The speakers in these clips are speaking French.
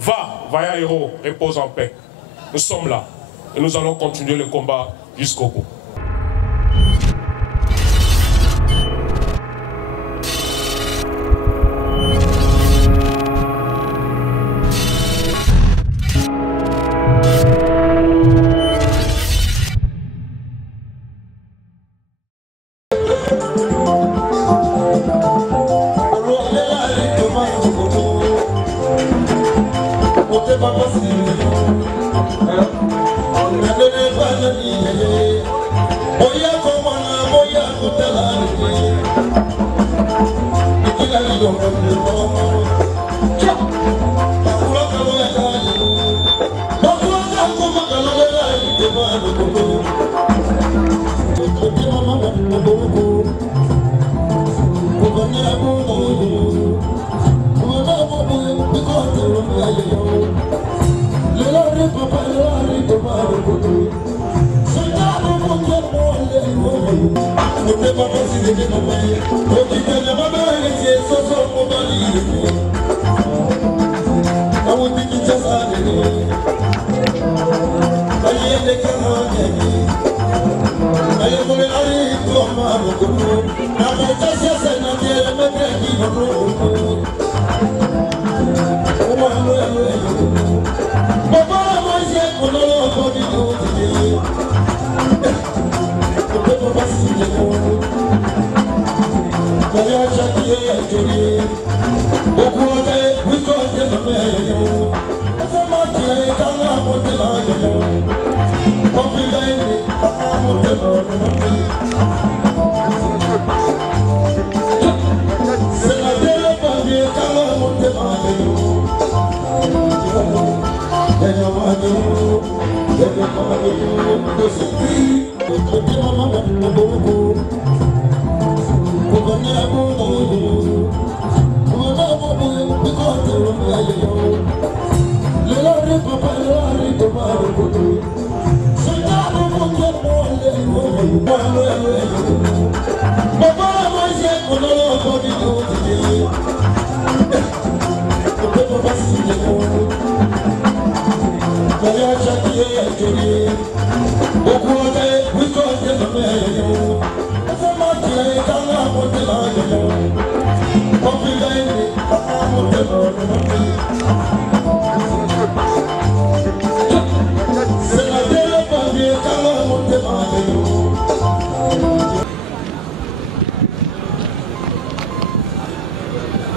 Va, vaillant héros, repose en paix. Nous sommes là et nous allons continuer le combat jusqu'au bout.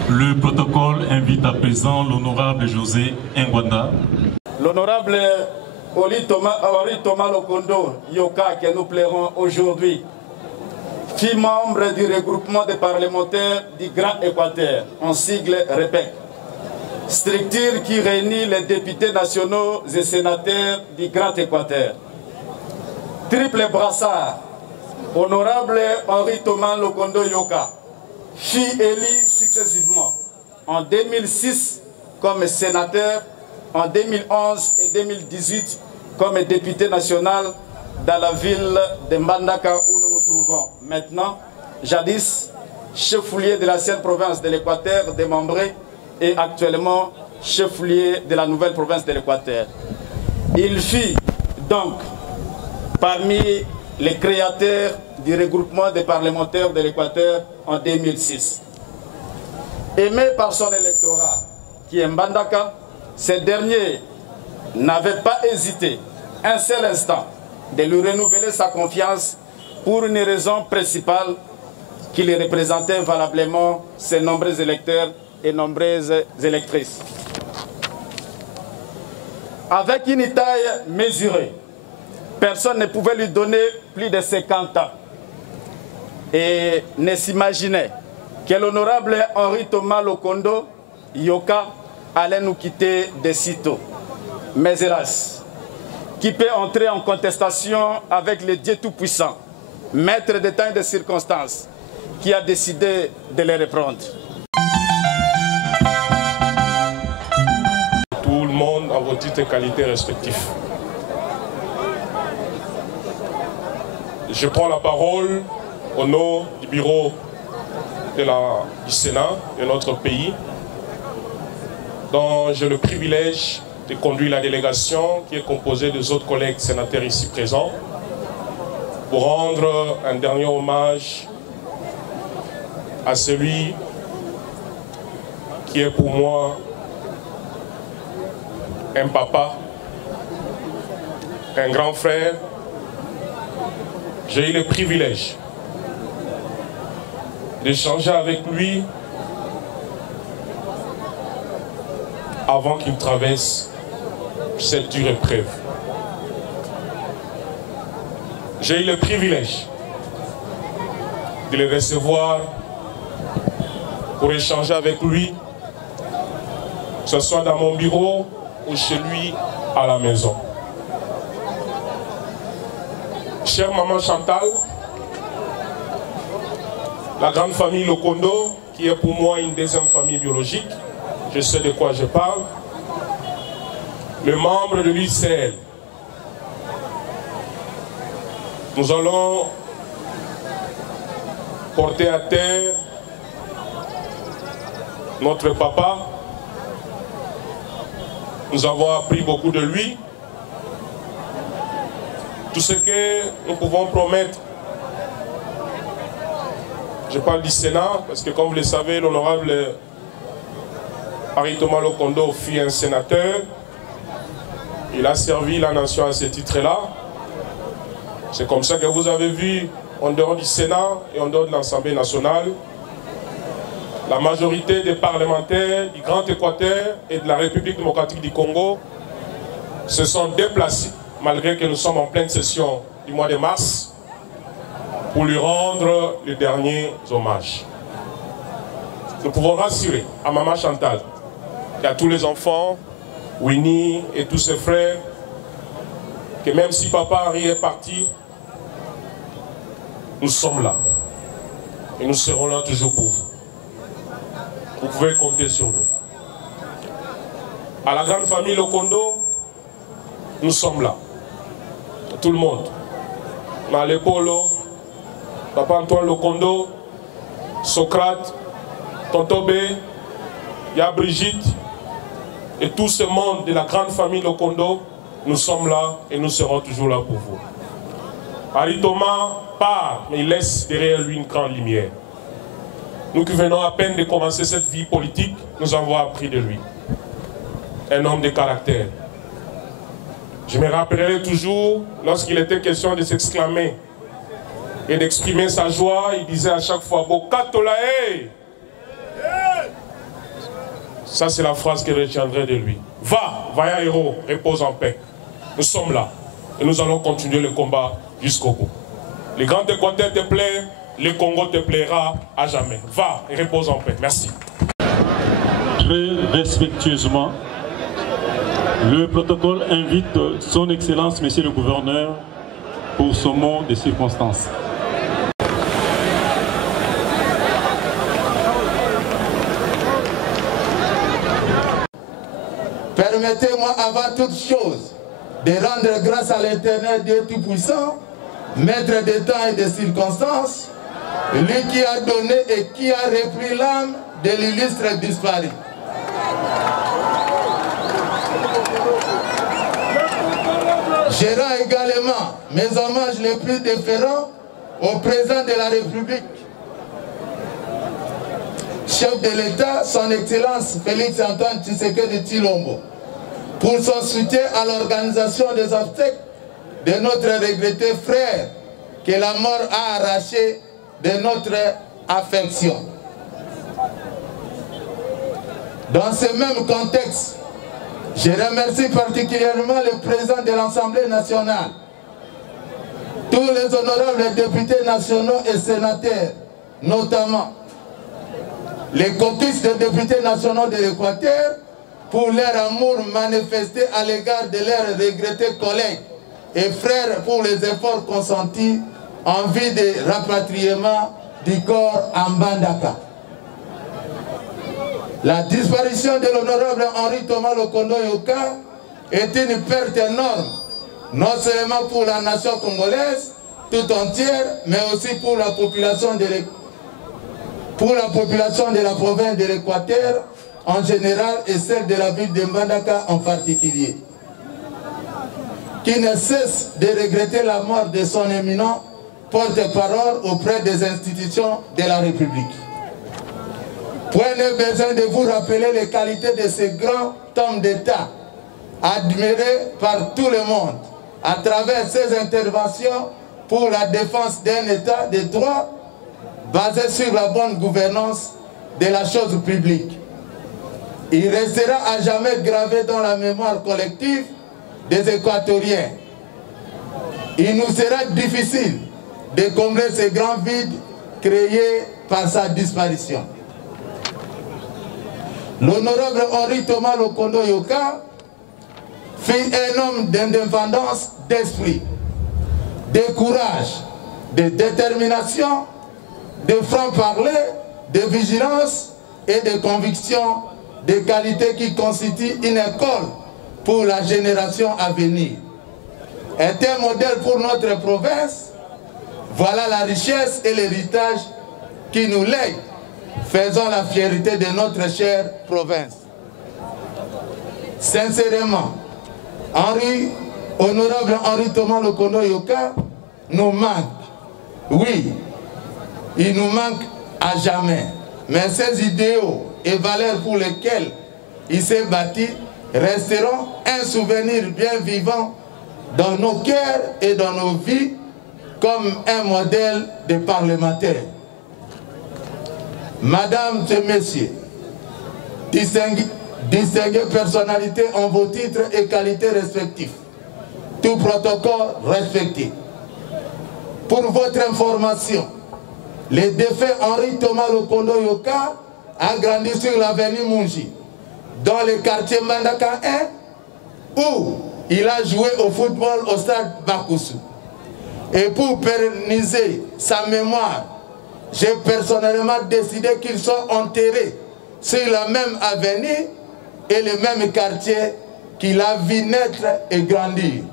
Le protocole invite à présent l'honorable José Ngwanda. L'honorable Henri Thomas Lokondo Yoka, que nous plairons aujourd'hui, fut membre du regroupement des parlementaires du Grand Équateur, en sigle REPEC, structure qui réunit les députés nationaux et sénateurs du Grand Équateur. Triple brassard, honorable Henri Thomas Lokondo Yoka fut élu successivement en 2006 comme sénateur, en 2011 et 2018 comme député national dans la ville de Mbandaka où nous nous trouvons maintenant, jadis chef-lieu de l'ancienne province de l'Équateur, démembré, et actuellement chef-lieu de la nouvelle province de l'Équateur. Il fut donc parmi les créateurs du regroupement des parlementaires de l'Équateur en 2006. Aimé par son électorat, qui est Mbandaka, ce dernier n'avait pas hésité un seul instant de lui renouveler sa confiance pour une raison principale, qu'il représentait valablement ses nombreux électeurs et nombreuses électrices. Avec une taille mesurée, personne ne pouvait lui donner plus de 50 ans et ne s'imaginait que l'honorable Henri Thomas Lokondo Yoka allait nous quitter de sitôt. Mais hélas, qui peut entrer en contestation avec le Dieu Tout-Puissant, maître des temps et des circonstances, qui a décidé de les reprendre. Tout le monde à vos titres et qualités respectifs. Je prends la parole au nom du bureau du Sénat de notre pays dont j'ai le privilège de conduire la délégation qui est composée des autres collègues sénateurs ici présents pour rendre un dernier hommage à celui qui est pour moi un papa, un grand frère. J'ai eu le privilège d'échanger avec lui avant qu'il traverse cette dure épreuve. J'ai eu le privilège de le recevoir pour échanger avec lui, que ce soit dans mon bureau ou chez lui à la maison. Chère maman Chantal, la grande famille Lokondo, qui est pour moi une deuxième famille biologique, je sais de quoi je parle, le membre de l'UCL, nous allons porter à terre notre papa. Nous avons appris beaucoup de lui. Tout ce que nous pouvons promettre, je parle du Sénat, parce que comme vous le savez, l'honorable Henri Thomas Lokondo fut un sénateur. Il a servi la nation à ce titre-là. C'est comme ça que vous avez vu, en dehors du Sénat et en dehors de l'Assemblée nationale, la majorité des parlementaires du Grand Équateur et de la République démocratique du Congo se sont déplacés, malgré que nous sommes en pleine session du mois de mars, pour lui rendre les derniers hommages. Nous pouvons rassurer à maman Chantal et à tous les enfants, Winnie et tous ses frères, que même si papa Henri est parti, nous sommes là. Et nous serons là toujours pour vous. Vous pouvez compter sur nous. À la grande famille Lokondo, nous sommes là. Tout le monde. Malé Polo, Papa Antoine Lokondo, Socrate, Tontobé, Ya Brigitte, et tout ce monde de la grande famille Lokondo, nous sommes là et nous serons toujours là pour vous. Henri Thomas part, mais il laisse derrière lui une grande lumière. Nous qui venons à peine de commencer cette vie politique, nous avons appris de lui. Un homme de caractère. Je me rappellerai toujours, lorsqu'il était question de s'exclamer et d'exprimer sa joie, il disait à chaque fois « Bokatolae !» Ça, c'est la phrase que je retiendrai de lui. « Va, vaillant héros, repose en paix. » Nous sommes là et nous allons continuer le combat jusqu'au bout. Le Grand Équateur te plaît, le Congo te plaira à jamais. Va et repose en paix. Merci. Très respectueusement, le protocole invite son Excellence, Monsieur le Gouverneur, pour son mot de circonstance. Permettez-moi avant toute chose de rendre grâce à l'Éternel Dieu Tout-Puissant, Maître des temps et des circonstances, lui qui a donné et qui a repris l'âme de l'illustre disparu. Je rends également mes hommages les plus déférents au président de la République, chef de l'État, son Excellence Félix Antoine Tshisekedi Tshilombo, pour son soutien à l'organisation des obsèques de notre regretté frère que la mort a arraché de notre affection. Dans ce même contexte, je remercie particulièrement le président de l'Assemblée nationale, tous les honorables députés nationaux et sénateurs, notamment les caucus des députés nationaux de l'Équateur, pour leur amour manifesté à l'égard de leurs regrettés collègues et frères pour les efforts consentis en vue de rapatriement du corps en Mbandaka. La disparition de l'honorable Henri Thomas Lokondo Yoka est une perte énorme, non seulement pour la nation congolaise tout entière, mais aussi pour la population de la province de l'Équateur, en général et celle de la ville de Mbandaka en particulier, qui ne cesse de regretter la mort de son éminent porte-parole auprès des institutions de la République. Point n'est besoin de vous rappeler les qualités de ce grand homme d'État, admiré par tout le monde, à travers ses interventions pour la défense d'un État de droit basé sur la bonne gouvernance de la chose publique. Il restera à jamais gravé dans la mémoire collective des Équatoriens. Il nous sera difficile de combler ce grand vide créé par sa disparition. L'honorable Henri Thomas Lokondo Yoka fut un homme d'indépendance d'esprit, de courage, de détermination, de franc-parler, de vigilance et de conviction, des qualités qui constituent une école pour la génération à venir. Est un modèle pour notre province. Voilà la richesse et l'héritage qui nous lègue. Faisons la fierté de notre chère province. Sincèrement, honorable Henri Thomas Lokondo Yoka nous manque. Oui, il nous manque à jamais. Mais ces idéaux et valeurs pour lesquels il s'est bâti resteront un souvenir bien vivant dans nos cœurs et dans nos vies comme un modèle de parlementaire. Madame et messieurs, distinguées personnalités en vos titres et qualités respectifs, tout protocole respecté. Pour votre information, le défunt Henri Thomas Lokondo Yoka a grandi sur l'avenue Munji, dans le quartier Mbandaka 1, où il a joué au football au stade Bakusu. Et pour pérenniser sa mémoire, j'ai personnellement décidé qu'il soit enterré sur la même avenue et le même quartier qu'il a vu naître et grandir.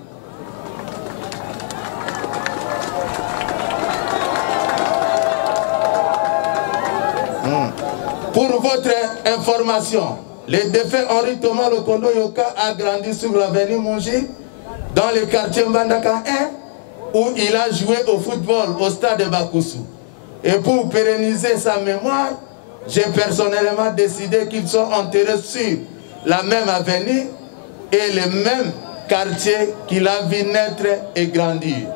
Pour votre information, le défunt Henri Thomas Lokondo Yoka a grandi sur l'avenue Munji, dans le quartier Mbandaka 1, où il a joué au football au stade de Bakusu. Et pour pérenniser sa mémoire, j'ai personnellement décidé qu'il soit enterré sur la même avenue et le même quartier qu'il a vu naître et grandir.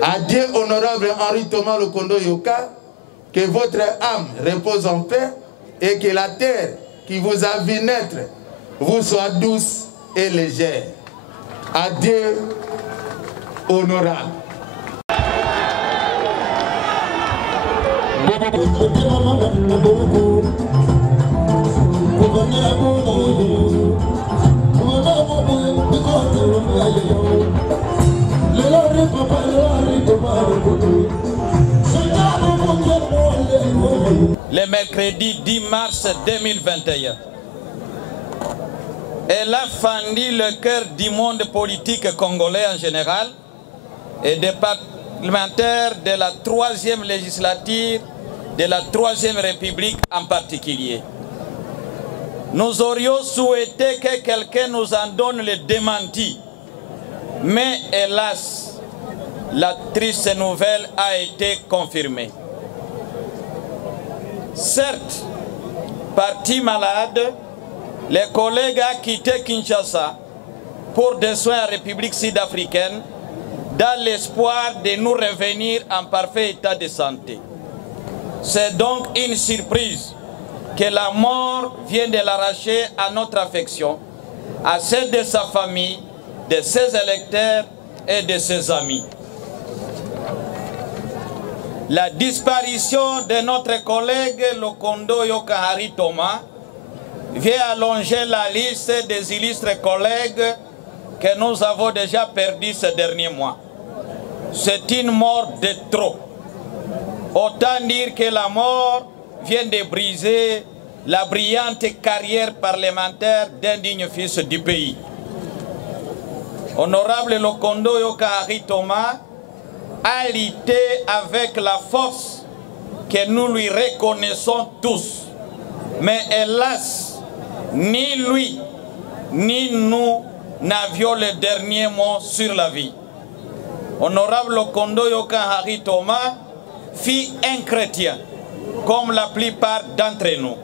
Adieu, honorable Henri Thomas Lokondo Yoka, que votre âme repose en paix et que la terre qui vous a vu naître vous soit douce et légère. Adieu, honorable. Le mercredi 10 mars 2021, elle a fendu le cœur du monde politique congolais en général et des parlementaires de la 3e législature de la 3e République en particulier. Nous aurions souhaité que quelqu'un nous en donne le démenti, mais hélas, la triste nouvelle a été confirmée. Certes, parti malade, les collègues ont quitté Kinshasa pour des soins en République sud-africaine dans l'espoir de nous revenir en parfait état de santé. C'est donc une surprise que la mort vient de l'arracher à notre affection, à celle de sa famille, de ses électeurs et de ses amis. La disparition de notre collègue Lokondo Yoka Henri Thomas vient allonger la liste des illustres collègues que nous avons déjà perdus ces derniers mois. C'est une mort de trop. Autant dire que la mort vient de briser la brillante carrière parlementaire d'un digne fils du pays. Honorable Lokondo Yoka Henri Thomas a lutté avec la force que nous lui reconnaissons tous Mais hélas, ni lui, ni nous n'avions le dernier mot sur la vie. Honorable Lokondo Yoka Hari Thomas fut un chrétien, comme la plupart d'entre nous.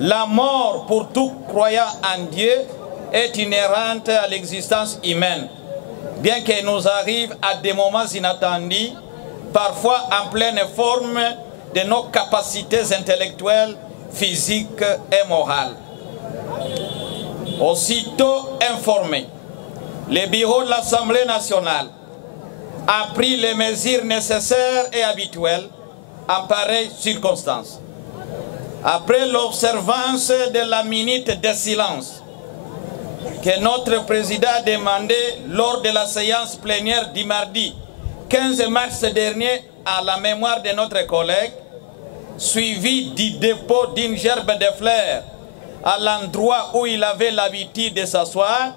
La mort pour tout croyant en Dieu est inhérente à l'existence humaine, bien qu'elle nous arrive à des moments inattendus, parfois en pleine forme de nos capacités intellectuelles, physiques et morales. Aussitôt informé, le bureau de l'Assemblée nationale a pris les mesures nécessaires et habituelles en pareille circonstance. Après l'observance de la minute de silence que notre président a demandé lors de la séance plénière du mardi 15 mars dernier à la mémoire de notre collègue, suivi du dépôt d'une gerbe de fleurs à l'endroit où il avait l'habitude de s'asseoir,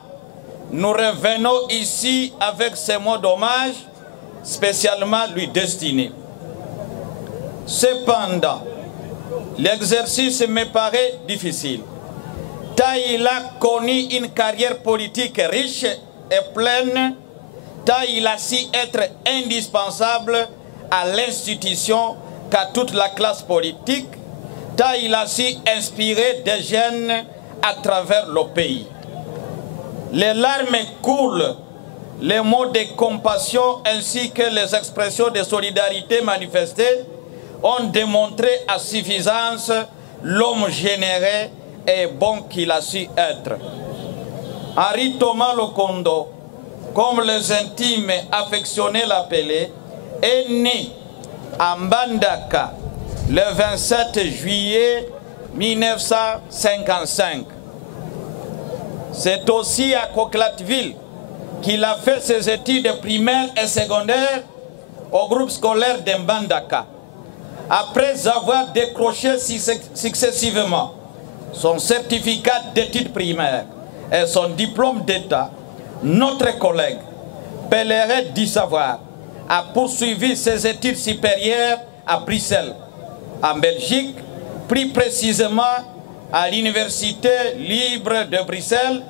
nous revenons ici avec ces mots d'hommage spécialement lui destinés. Cependant, l'exercice me paraît difficile. Tant il a connu une carrière politique riche et pleine, tant il a su être indispensable à l'institution qu'à toute la classe politique, tant il a su inspirer des jeunes à travers le pays. Les larmes coulent, les mots de compassion ainsi que les expressions de solidarité manifestées ont démontré à suffisance l'homme généreux et bon qu'il a su être. Hari Thomas Lokondo, comme les intimes affectionnés l'appelaient, est né à Mbandaka le 27 juillet 1955. C'est aussi à Coquelatville qu'il a fait ses études primaires et secondaires au groupe scolaire de Mbandaka. Après avoir décroché successivement son certificat d'études primaires et son diplôme d'État, notre collègue, pèlerin du savoir, a poursuivi ses études supérieures à Bruxelles, en Belgique, plus précisément à l'Université libre de Bruxelles,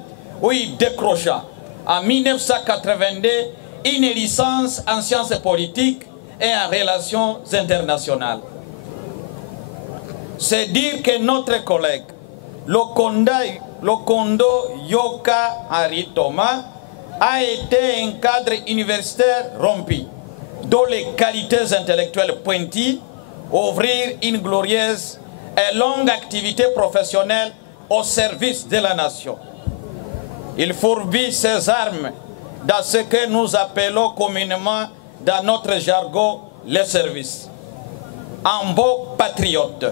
où il décrocha en 1982 une licence en sciences politiques et en relations internationales. C'est dire que notre collègue Lokondo Yoka Hari Thomas a été un cadre universitaire rompu, dont les qualités intellectuelles pointues ouvrir une glorieuse et longue activité professionnelle au service de la nation. Il fourbit ses armes dans ce que nous appelons communément dans notre jargon le service. Un beau patriote,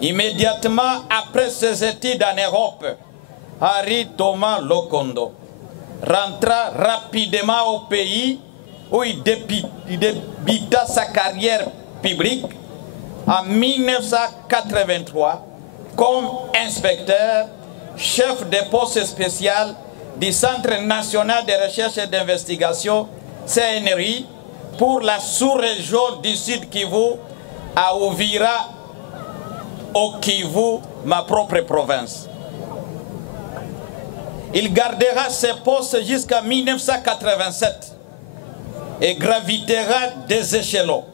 immédiatement après ses études en Europe, Hari Thomas Lokondo rentra rapidement au pays où il débuta sa carrière publique en 1983 comme inspecteur, chef de poste spécial du Centre national de recherche et d'investigation, CNRI, pour la sous-région du Sud Kivu, à Uvira, au Kivu, ma propre province. Il gardera ses postes jusqu'en 1987 et gravitera des échelons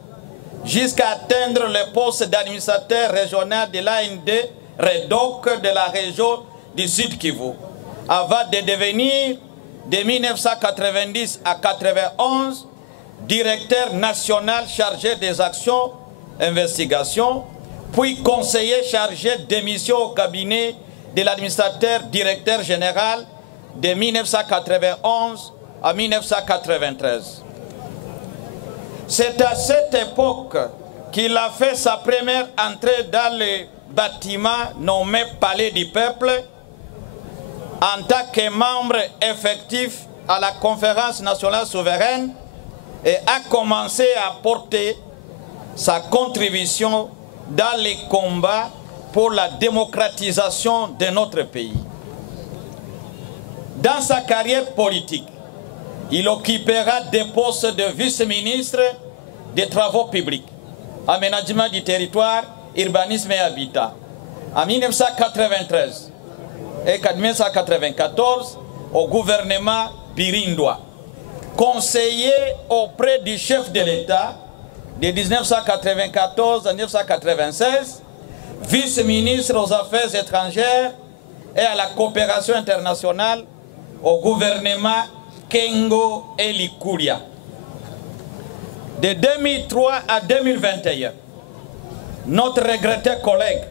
jusqu'à atteindre le poste d'administrateur régional de l'AND REDOC de la région du Sud Kivu, avant de devenir de 1990 à 1991 directeur national chargé des actions, investigations, puis conseiller chargé des missions au cabinet de l'administrateur directeur général de 1991 à 1993. C'est à cette époque qu'il a fait sa première entrée dans le bâtiment nommé Palais du Peuple en tant que membre effectif à la Conférence nationale souveraine et a commencé à porter sa contribution dans les combats pour la démocratisation de notre pays. Dans sa carrière politique, il occupera des postes de vice-ministre des Travaux publics, aménagement du territoire, urbanisme et habitat, en 1993 et 1994 au gouvernement birindois. Conseiller auprès du chef de l'État de 1994 à 1996, vice-ministre aux Affaires étrangères et à la coopération internationale au gouvernement Kengo Elikuria. De 2003 à 2021, notre regretté collègue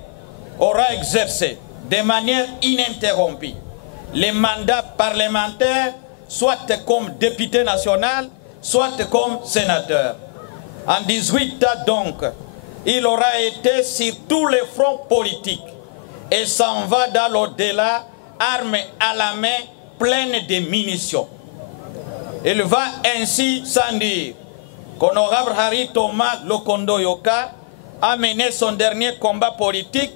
aura exercé de manière ininterrompue les mandats parlementaires, soit comme député national, soit comme sénateur. En 18 ans donc, il aura été sur tous les fronts politiques et s'en va dans l'au-delà, armes à la main, pleines de munitions. Il va ainsi sans dire qu'Honorable Henry Thomas Lokondo Yoka a mené son dernier combat politique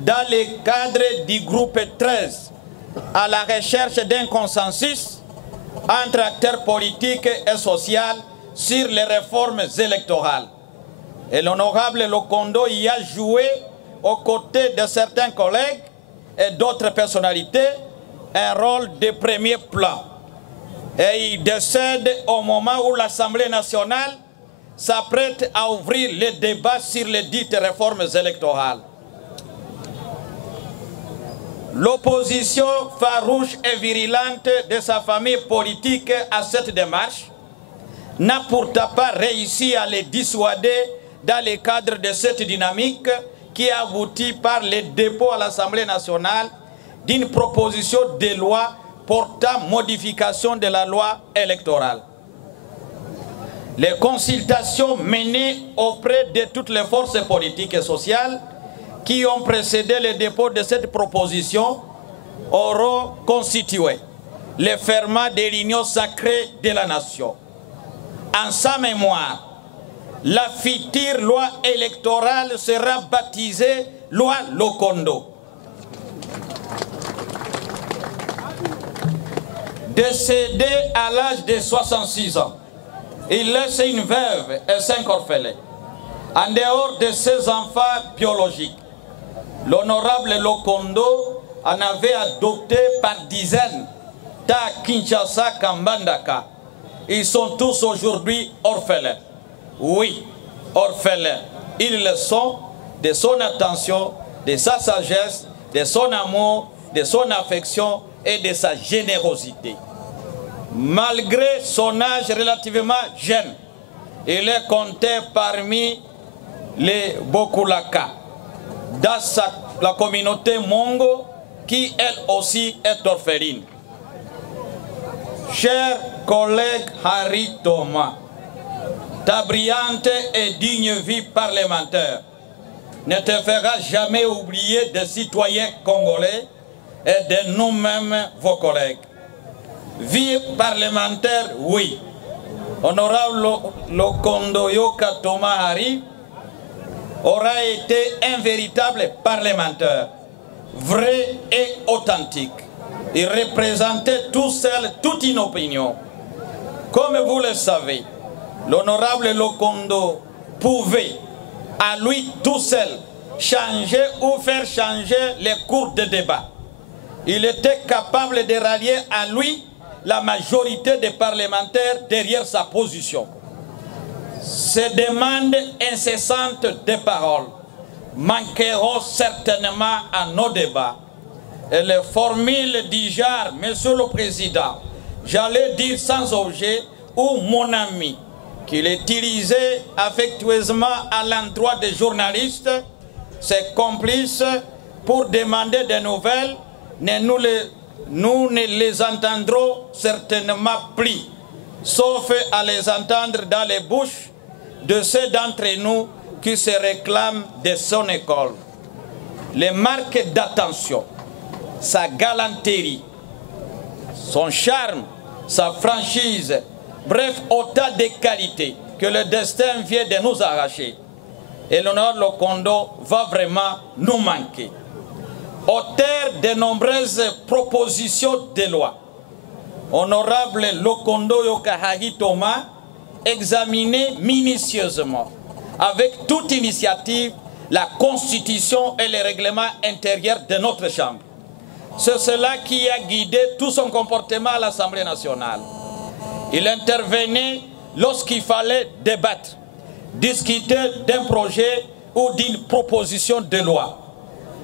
dans le cadre du groupe 13 à la recherche d'un consensus entre acteurs politiques et sociaux sur les réformes électorales. Et l'honorable Lokondo y a joué aux côtés de certains collègues et d'autres personnalités un rôle de premier plan. Et il décède au moment où l'Assemblée nationale s'apprête à ouvrir les débats sur les dites réformes électorales. L'opposition farouche et virulente de sa famille politique à cette démarche n'a pourtant pas réussi à les dissuader dans le cadre de cette dynamique qui aboutit par le dépôt à l'Assemblée nationale d'une proposition de loi portant modification de la loi électorale. Les consultations menées auprès de toutes les forces politiques et sociales qui ont précédé le dépôt de cette proposition auront constitué le ferment de l'union sacrée de la nation. En sa mémoire, la future loi électorale sera baptisée loi Lokondo. Décédé à l'âge de 66 ans, il laisse une veuve et 5 orphelins. En dehors de ses enfants biologiques, l'honorable Lokondo en avait adopté par dizaines à Kinshasa, Kambandaka. Ils sont tous aujourd'hui orphelins. Oui, orphelins. Ils le sont de son attention, de sa sagesse, de son amour, de son affection et de sa générosité. Malgré son âge relativement jeune, il est compté parmi les Bokulaka, dans la communauté Mongo, qui elle aussi est orpheline. Cher collègue Henry Thomas, ta brillante et digne vie parlementaire ne te fera jamais oublier des citoyens congolais et de nous-mêmes, vos collègues. Vie parlementaire, oui. Honorable Lokondo Yoka Thomas Henry aura été un véritable parlementaire, vrai et authentique. Il représentait tout seul toute une opinion. Comme vous le savez, l'honorable Lokondo pouvait, à lui tout seul, changer ou faire changer les cours de débat. Il était capable de rallier à lui la majorité des parlementaires derrière sa position. Ces demandes incessantes de paroles manqueront certainement à nos débats. Et les formules du genre, Monsieur le Président, j'allais dire sans objet, ou mon ami, qu'il utilisait affectueusement à l'endroit des journalistes, ses complices, pour demander des nouvelles, nous ne les entendrons certainement plus, sauf à les entendre dans les bouches de ceux d'entre nous qui se réclament de son école. Les marques d'attention, sa galanterie, son charme, sa franchise, bref, autant de qualités que le destin vient de nous arracher. Et l'honneur Lokondo va vraiment nous manquer. Auteur de nombreuses propositions de loi, honorable Lokondo Yoka Henry Thomas examiné minutieusement, avec toute initiative, la constitution et les règlements intérieurs de notre Chambre. C'est cela qui a guidé tout son comportement à l'Assemblée nationale. Il intervenait lorsqu'il fallait débattre, discuter d'un projet ou d'une proposition de loi.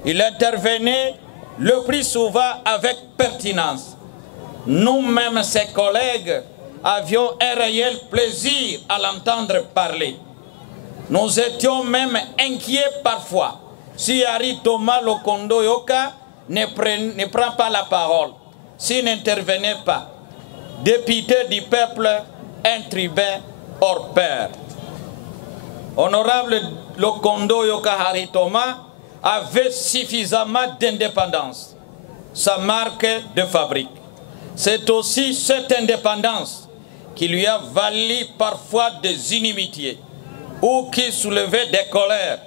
Il intervenait le plus souvent avec pertinence. Nous-mêmes, ses collègues, avions un réel plaisir à l'entendre parler. Nous étions même inquiets parfois si Henri Thomas Lokondo Yoka ne prend pas la parole, s'il n'intervenait pas. Député du peuple, un tribun hors pair. Honorable Lokondo Yoka Henri Thomas avait suffisamment d'indépendance, sa marque de fabrique. C'est aussi cette indépendance qui lui a valu parfois des inimitiés ou qui soulevait des colères.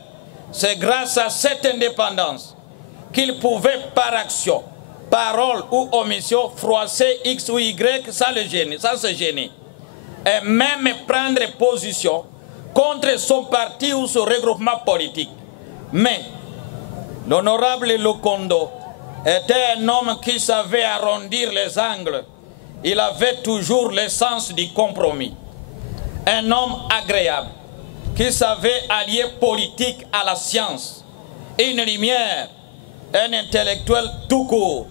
C'est grâce à cette indépendance qu'il pouvait par action, parole ou omission froisser X ou Y sans se gêner. Et même prendre position contre son parti ou son regroupement politique. Mais l'honorable Lokondo était un homme qui savait arrondir les angles. Il avait toujours le sens du compromis. Un homme agréable qui savait allier politique à la science. Une lumière, un intellectuel tout court.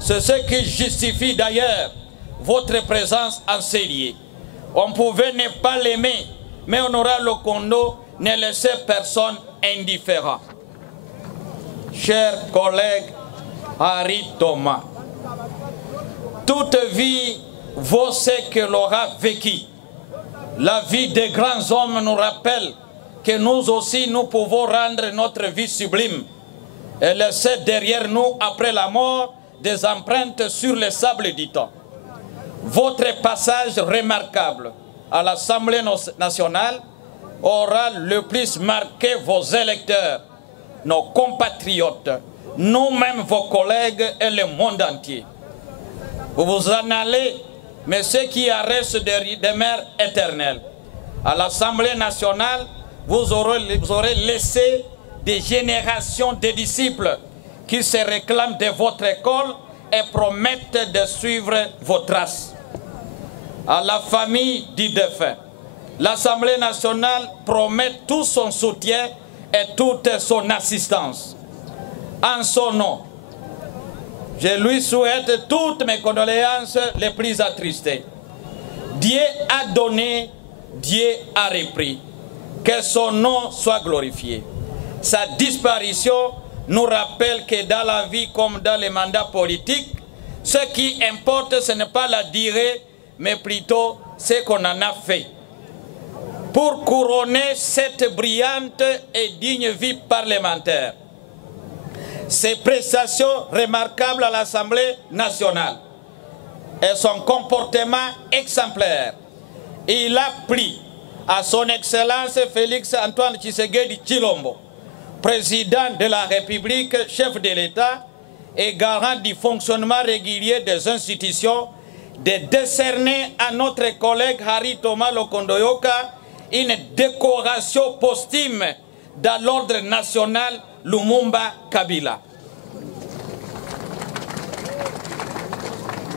C'est ce qui justifie d'ailleurs votre présence en ces lieux. On pouvait ne pas l'aimer, mais honorable Lokondo ne laissait personne indifférent. Chers collègues, Henri Thomas, toute vie vaut ce que l'aura vécu. La vie des grands hommes nous rappelle que nous aussi nous pouvons rendre notre vie sublime et laisser derrière nous, après la mort, des empreintes sur les sables du temps. Votre passage remarquable à l'Assemblée nationale aura le plus marqué vos électeurs, nos compatriotes, nous-mêmes vos collègues et le monde entier. Vous vous en allez, mais ce qui en reste demeure éternel. À l'Assemblée nationale, vous aurez laissé des générations de disciples qui se réclament de votre école et promettent de suivre vos traces. À la famille du défunt, l'Assemblée nationale promet tout son soutien et toute son assistance. En son nom, je lui souhaite toutes mes condoléances les plus attristées. Dieu a donné, Dieu a repris. Que son nom soit glorifié. Sa disparition nous rappelle que dans la vie comme dans les mandats politiques, ce qui importe, ce n'est pas la durée, mais plutôt ce qu'on en a fait. Pour couronner cette brillante et digne vie parlementaire, ses prestations remarquables à l'Assemblée nationale et son comportement exemplaire, il a pris à son Excellence Félix Antoine Tshisekedi Tshilombo, président de la République, chef de l'État et garant du fonctionnement régulier des institutions, de décerner à notre collègue Henri Thomas Lokondo Yoka une décoration posthume dans l'ordre national Lumumba Kabila.